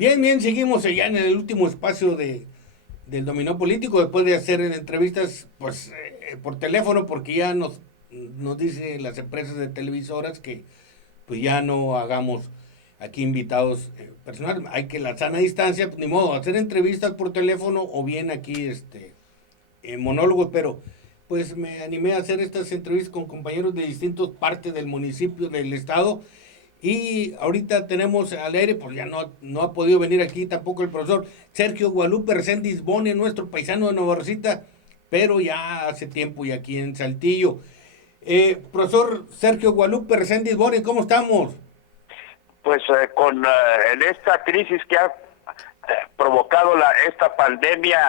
Bien, bien, seguimos allá en el último espacio del dominó político, después de hacer entrevistas pues por teléfono, porque ya nos dice las empresas de televisoras que pues ya no hagamos aquí invitados personales. Hay que la sana distancia, pues, ni modo, hacer entrevistas por teléfono o bien aquí monólogos, pero pues me animé a hacer estas entrevistas con compañeros de distintas partes del municipio, del estado. Y ahorita tenemos al aire, pues ya no ha podido venir aquí tampoco el profesor Sergio Guadalupe Reséndiz Bone, nuestro paisano de Nueva Rosita, pero ya hace tiempo y aquí en Saltillo. Profesor Sergio Guadalupe Reséndiz Bone, ¿cómo estamos? Pues con en esta crisis que ha provocado esta pandemia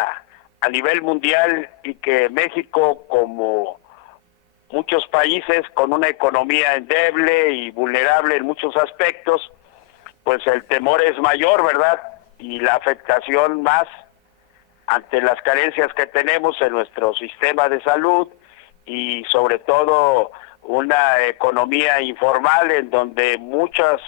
a nivel mundial y que México, como muchos países con una economía endeble y vulnerable en muchos aspectos, pues el temor es mayor, ¿verdad? Y la afectación más ante las carencias que tenemos en nuestro sistema de salud y sobre todo una economía informal en donde muchas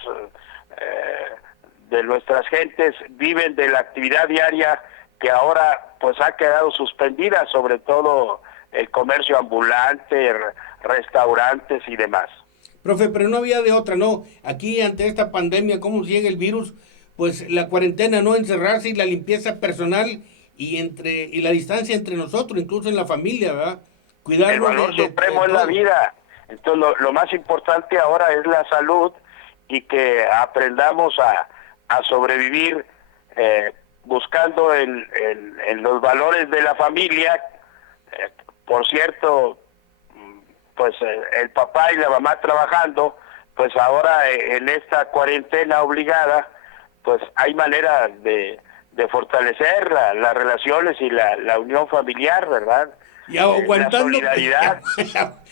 de nuestras gentes viven de la actividad diaria que ahora pues ha quedado suspendida, sobre todo el comercio ambulante, restaurantes y demás. Profe, pero no había de otra, ¿no? Aquí ante esta pandemia, cómo llega el virus, pues la cuarentena, no encerrarse y la limpieza personal y la distancia entre nosotros, incluso en la familia, ¿verdad? El Cuidarnos valor de supremo es la todo. vida. Entonces lo más importante ahora es la salud y que aprendamos a sobrevivir buscando en los valores de la familia. Por cierto, pues el papá y la mamá trabajando, pues ahora en esta cuarentena obligada, pues hay manera de fortalecer las relaciones y la unión familiar, ¿verdad? Y La aguantando, solidaridad.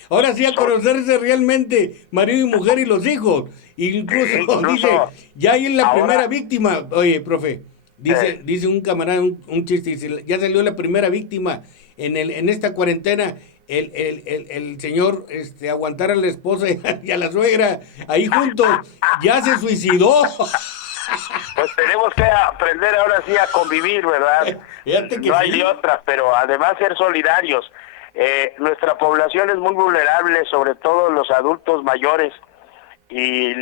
ahora sí a So- conocerse realmente marido y mujer y los hijos. Incluso dice, incluso ya hay la primera ahora, víctima. Oye, profe, eh, dice un camarada, un chiste, dice, ya salió la primera víctima en esta cuarentena. El señor aguantar a la esposa y a la suegra ahí juntos, ya se suicidó. pues tenemos que aprender ahora sí a convivir, ¿verdad? Fíjate que No hay de sí. otra, pero además ser solidarios. Nuestra población es muy vulnerable, sobre todo los adultos mayores y,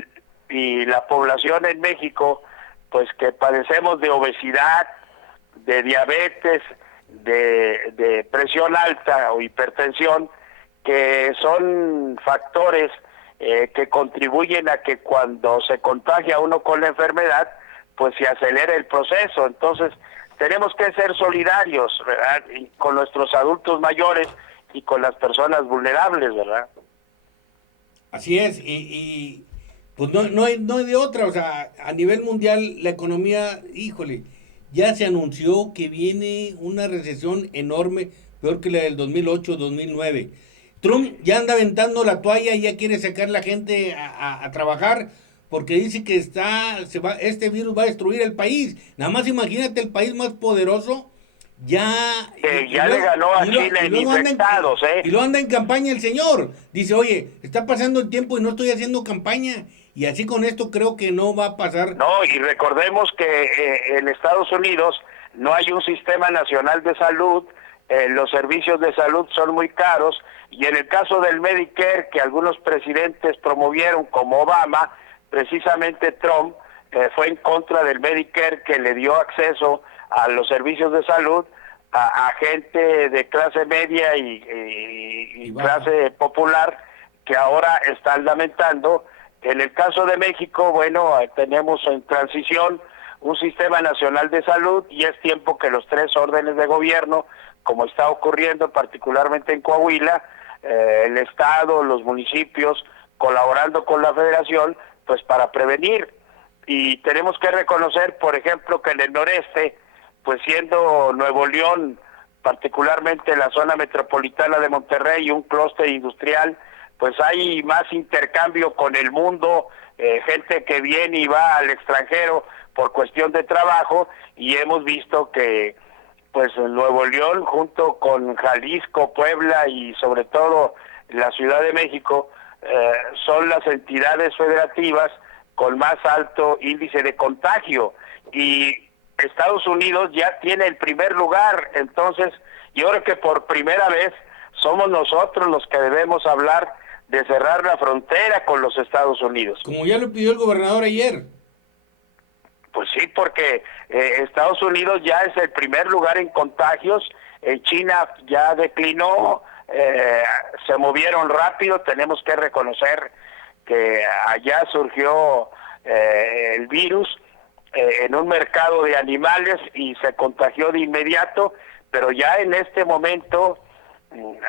y la población en México, pues que padecemos de obesidad, de diabetes, de presión alta o hipertensión, que son factores que contribuyen a que cuando se contagia uno con la enfermedad, pues se acelera el proceso. Entonces, tenemos que ser solidarios, ¿verdad? Y con nuestros adultos mayores y con las personas vulnerables, ¿verdad? Así es, y pues no hay de otra, o sea, a nivel mundial la economía, híjole, ya se anunció que viene una recesión enorme, peor que la del 2008-2009. Trump ya anda aventando la toalla, ya quiere sacar la gente a trabajar porque dice que este virus va a destruir el país. Nada más imagínate el país más poderoso ya Que ya le ganó a China y en luego infectados, ¿eh? y luego anda en campaña el señor. Dice, oye, está pasando el tiempo y no estoy haciendo campaña. Y así con esto creo que no va a pasar. No, y recordemos que en Estados Unidos no hay un sistema nacional de salud, los servicios de salud son muy caros, y en el caso del Medicare, que algunos presidentes promovieron, como Obama, precisamente Trump fue en contra del Medicare, que le dio acceso a los servicios de salud a gente de clase media Y y baja. clase popular, que ahora están lamentando. En el caso de México, bueno, tenemos en transición un sistema nacional de salud y es tiempo que los tres órdenes de gobierno, como está ocurriendo particularmente en Coahuila, el Estado, los municipios, colaborando con la Federación, pues para prevenir. Y tenemos que reconocer, por ejemplo, que en el noreste, pues siendo Nuevo León, particularmente la zona metropolitana de Monterrey, un clúster industrial, pues hay más intercambio con el mundo, gente que viene y va al extranjero por cuestión de trabajo, y hemos visto que pues en Nuevo León, junto con Jalisco, Puebla y sobre todo la Ciudad de México, son las entidades federativas con más alto índice de contagio, y Estados Unidos ya tiene el primer lugar. Entonces yo creo que por primera vez somos nosotros los que debemos hablar de cerrar la frontera con los Estados Unidos. Como ya lo pidió el gobernador ayer. Pues sí, porque Estados Unidos ya es el primer lugar en contagios. China ya declinó, se movieron rápido. Tenemos que reconocer que allá surgió el virus en un mercado de animales y se contagió de inmediato, pero ya en este momento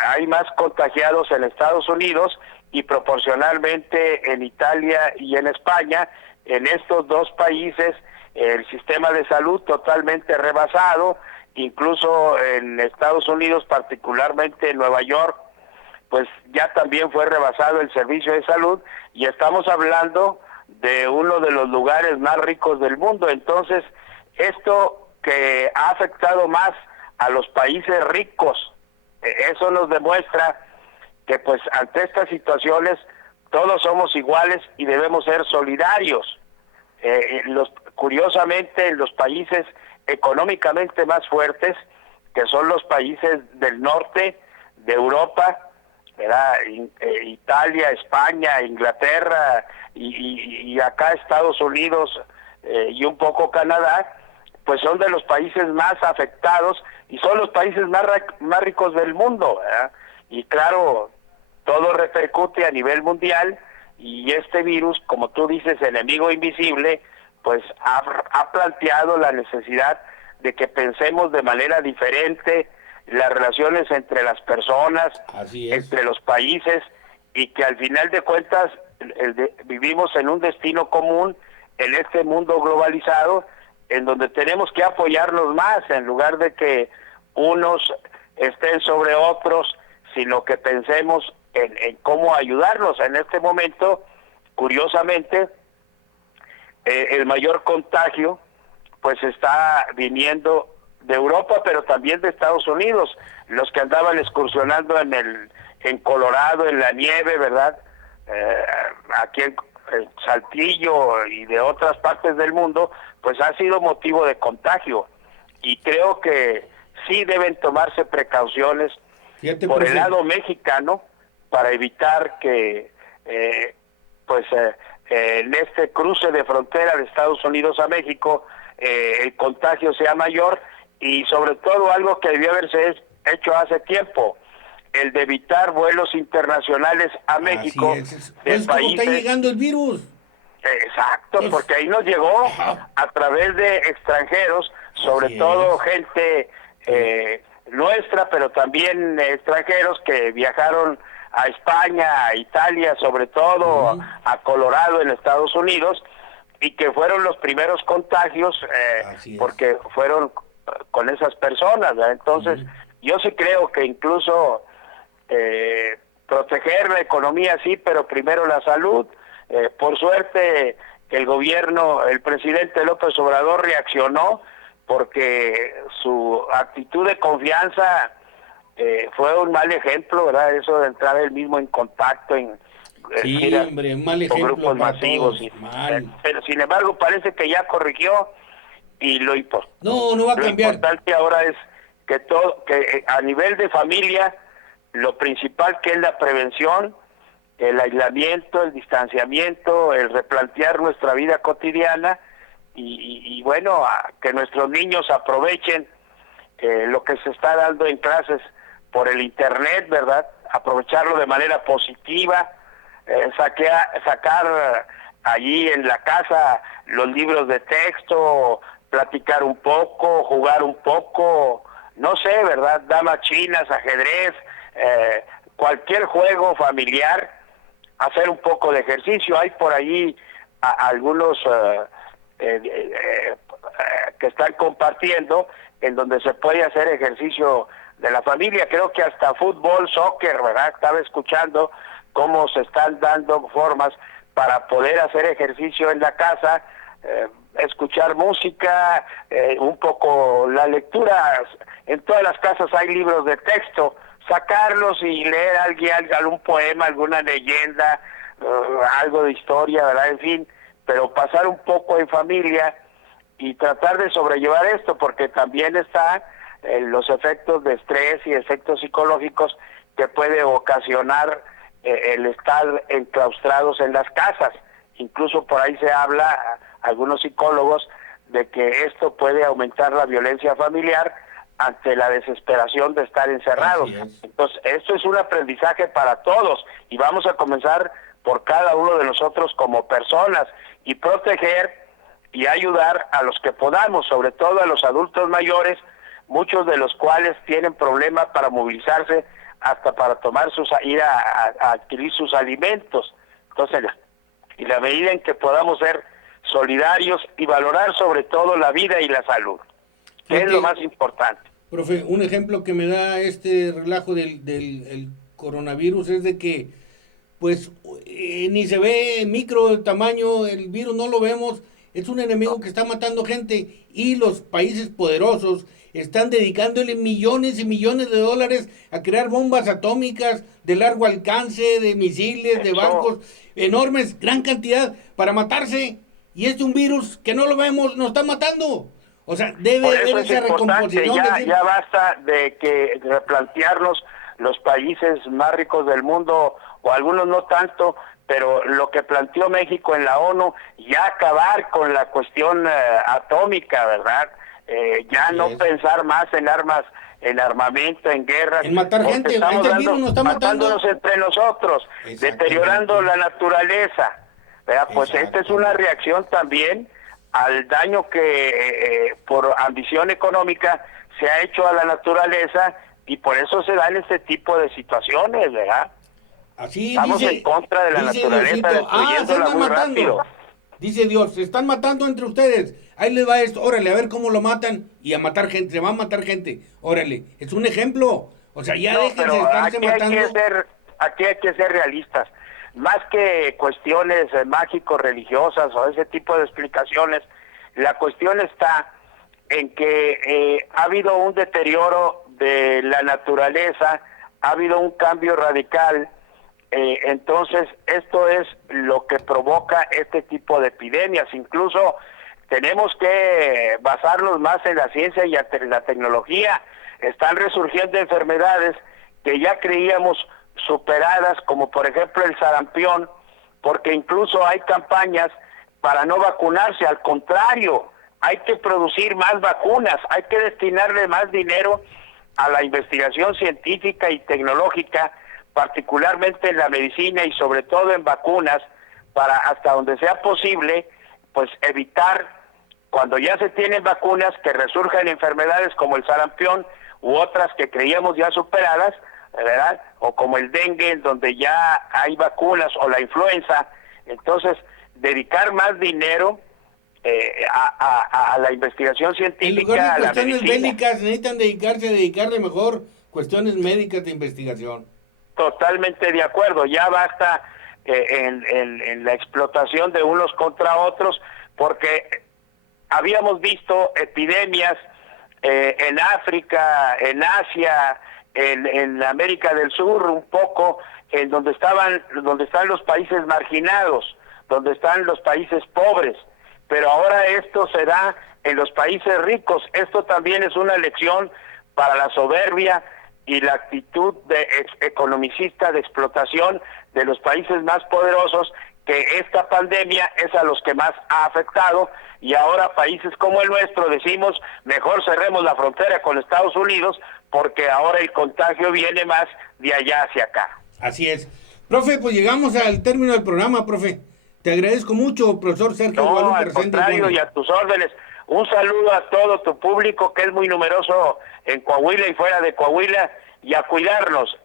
hay más contagiados en Estados Unidos y proporcionalmente en Italia y en España. En estos dos países el sistema de salud totalmente rebasado, incluso en Estados Unidos, particularmente en Nueva York, pues ya también fue rebasado el servicio de salud, y estamos hablando de uno de los lugares más ricos del mundo. Entonces, esto que ha afectado más a los países ricos, eso nos demuestra que pues ante estas situaciones todos somos iguales y debemos ser solidarios. Curiosamente, en los países económicamente más fuertes, que son los países del norte de Europa, ¿verdad? Italia, España, Inglaterra y acá Estados Unidos y un poco Canadá, pues son de los países más afectados y son los países más ricos del mundo, ¿verdad? Y claro, todo repercute a nivel mundial, y este virus, como tú dices, enemigo invisible, pues ha planteado la necesidad de que pensemos de manera diferente las relaciones entre las personas, entre los países, y que al final de cuentas vivimos en un destino común en este mundo globalizado, en donde tenemos que apoyarnos más, en lugar de que unos estén sobre otros, sino que pensemos en cómo ayudarnos. En este momento, curiosamente, el mayor contagio pues está viniendo de Europa, pero también de Estados Unidos. Los que andaban excursionando en Colorado, en la nieve, ¿verdad? Aquí en Saltillo y de otras partes del mundo, pues ha sido motivo de contagio. Y creo que sí deben tomarse precauciones por el lado mexicano para evitar que en este cruce de frontera de Estados Unidos a México el contagio sea mayor, y sobre todo algo que debió haberse hecho hace tiempo, el de evitar vuelos internacionales a México. Pues ¿cómo está llegando el virus? Exacto, porque ahí nos llegó a través de extranjeros, sobre todo gente nuestra, pero también extranjeros que viajaron a España, a Italia, sobre todo a Colorado en Estados Unidos, y que fueron los primeros contagios porque fueron con esas personas, ¿verdad? Entonces yo sí creo que incluso proteger la economía sí, pero primero la salud. Por suerte el gobierno, el presidente López Obrador reaccionó, porque su actitud de confianza fue un mal ejemplo, ¿verdad? Eso de entrar él mismo en contacto mal ejemplo con grupos masivos. Pero sin embargo parece que ya corrigió, y lo va a cambiar. Importante ahora es que a nivel de familia, lo principal que es la prevención, el aislamiento, el distanciamiento, el replantear nuestra vida cotidiana, y bueno, que nuestros niños aprovechen lo que se está dando en clases por el internet, ¿verdad? Aprovecharlo de manera positiva, sacar allí en la casa los libros de texto, platicar un poco, jugar un poco, no sé, ¿verdad? Damas chinas, ajedrez, cualquier juego familiar, hacer un poco de ejercicio. Hay por ahí algunos que están compartiendo en donde se puede hacer ejercicio de la familia. Creo que hasta fútbol, soccer, ¿verdad? Estaba escuchando cómo se están dando formas para poder hacer ejercicio en la casa, escuchar música, un poco la lectura. En todas las casas hay libros de texto, sacarlos y leer algún poema, alguna leyenda, algo de historia, ¿verdad? En fin, pero pasar un poco en familia y tratar de sobrellevar esto, porque también está los efectos de estrés y efectos psicológicos que puede ocasionar el estar enclaustrados en las casas. Incluso por ahí se habla, algunos psicólogos, de que esto puede aumentar la violencia familiar ante la desesperación de estar encerrados. Entonces, esto es un aprendizaje para todos y vamos a comenzar por cada uno de nosotros como personas y proteger y ayudar a los que podamos, sobre todo a los adultos mayores, muchos de los cuales tienen problemas para movilizarse hasta para tomar ir a adquirir sus alimentos. Entonces, y la medida en que podamos ser solidarios y valorar sobre todo la vida y la salud, que es lo más importante. Profe, un ejemplo que me da este relajo del el coronavirus es de que pues ni se ve micro tamaño, el virus no lo vemos, es un enemigo que está matando gente y los países poderosos están dedicándole millones y millones de dólares a crear bombas atómicas de largo alcance, de misiles, de barcos enormes, gran cantidad para matarse, y es un virus que no lo vemos, nos está matando. O sea, debe haber esa recomposición. Ya basta de que replantearnos los países más ricos del mundo, o algunos no tanto, pero lo que planteó México en la ONU, ya acabar con la cuestión atómica, ¿verdad? Ya no pensar más en armas, en armamento, en guerras. En matar gente, el virus nos está matándonos entre nosotros, deteriorando la naturaleza. ¿Verdad? Pues esta es una reacción también al daño que por ambición económica se ha hecho a la naturaleza, y por eso se dan este tipo de situaciones, ¿verdad? Así estamos dice, en contra de la naturaleza, destruyéndola muy rápido. Dice Dios, se están matando entre ustedes. Ahí les va esto, órale, a ver cómo lo matan, y a matar gente, se va a matar gente. Órale, es un ejemplo. O sea, ya déjense de estarse matando. Aquí hay que ser realistas. Más que cuestiones mágico-religiosas o ese tipo de explicaciones, la cuestión está en que ha habido un deterioro de la naturaleza, ha habido un cambio radical. Entonces, esto es lo que provoca este tipo de epidemias. Incluso tenemos que basarnos más en la ciencia y en la tecnología. Están resurgiendo enfermedades que ya creíamos superadas, como por ejemplo el sarampión, porque incluso hay campañas para no vacunarse. Al contrario, hay que producir más vacunas, hay que destinarle más dinero a la investigación científica y tecnológica, particularmente en la medicina y sobre todo en vacunas, para hasta donde sea posible, pues evitar, cuando ya se tienen vacunas, que resurjan enfermedades como el sarampión u otras que creíamos ya superadas, ¿verdad? O como el dengue, en donde ya hay vacunas, o la influenza. Entonces, dedicar más dinero a la investigación científica, en lugar de a la cuestiones medicina. bélicas, necesitan dedicarle mejor cuestiones médicas de investigación. Totalmente de acuerdo, ya basta en la explotación de unos contra otros, porque habíamos visto epidemias en África, en Asia, en América del Sur, un poco, en donde están los países marginados, donde están los países pobres, pero ahora esto se da en los países ricos. Esto también es una lección para la soberbia y la actitud economicista de explotación de los países más poderosos, que esta pandemia es a los que más ha afectado, y ahora países como el nuestro decimos, mejor cerremos la frontera con Estados Unidos, porque ahora el contagio viene más de allá hacia acá. Así es. Profe, pues llegamos al término del programa, profe. Te agradezco mucho, profesor Sergio Guadalupe. Al contrario, y a tus órdenes. Un saludo a todo tu público, que es muy numeroso en Coahuila y fuera de Coahuila, y a cuidarnos.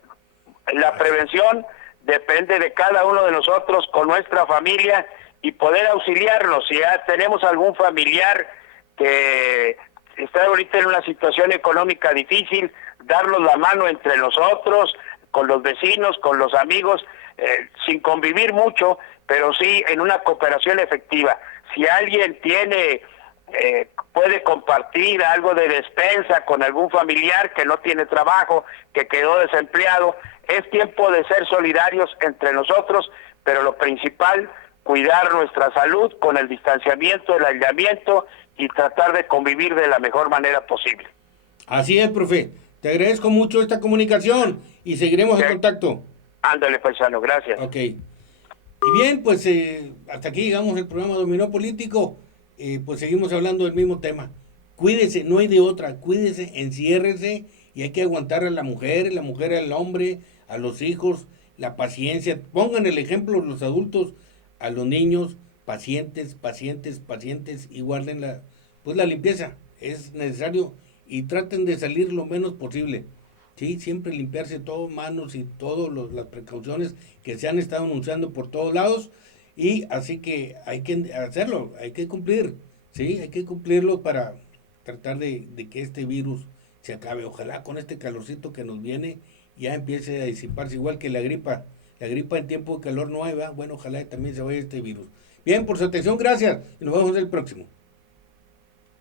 La prevención depende de cada uno de nosotros con nuestra familia, y poder auxiliarnos. Si ya tenemos algún familiar que está ahorita en una situación económica difícil, darnos la mano entre nosotros, con los vecinos, con los amigos, sin convivir mucho, pero sí en una cooperación efectiva. Si alguien puede compartir algo de despensa con algún familiar que no tiene trabajo, que quedó desempleado, es tiempo de ser solidarios entre nosotros, pero lo principal, cuidar nuestra salud con el distanciamiento, el aislamiento y tratar de convivir de la mejor manera posible. Así es, profe. Te agradezco mucho esta comunicación y seguiremos en contacto. Ándale, paisano, gracias. Ok. Y bien, pues hasta aquí llegamos el programa Dominó Político. Pues seguimos hablando del mismo tema. Cuídese, no hay de otra. Cuídese, enciérrese y hay que aguantar a la mujer al hombre, a los hijos, la paciencia. Pongan el ejemplo los adultos, a los niños, pacientes, pacientes, pacientes y guarden la limpieza. Es necesario y traten de salir lo menos posible. Sí, siempre limpiarse todo, manos y todas las precauciones que se han estado anunciando por todos lados. Y así que hay que hacerlo, hay que cumplir, sí, hay que cumplirlo para tratar de que este virus se acabe. Ojalá con este calorcito que nos viene ya empiece a disiparse, igual que la gripa. La gripa en tiempo de calor no hay, ¿verdad? Bueno, ojalá también se vaya este virus. Bien, por su atención, gracias. Y nos vemos en el próximo.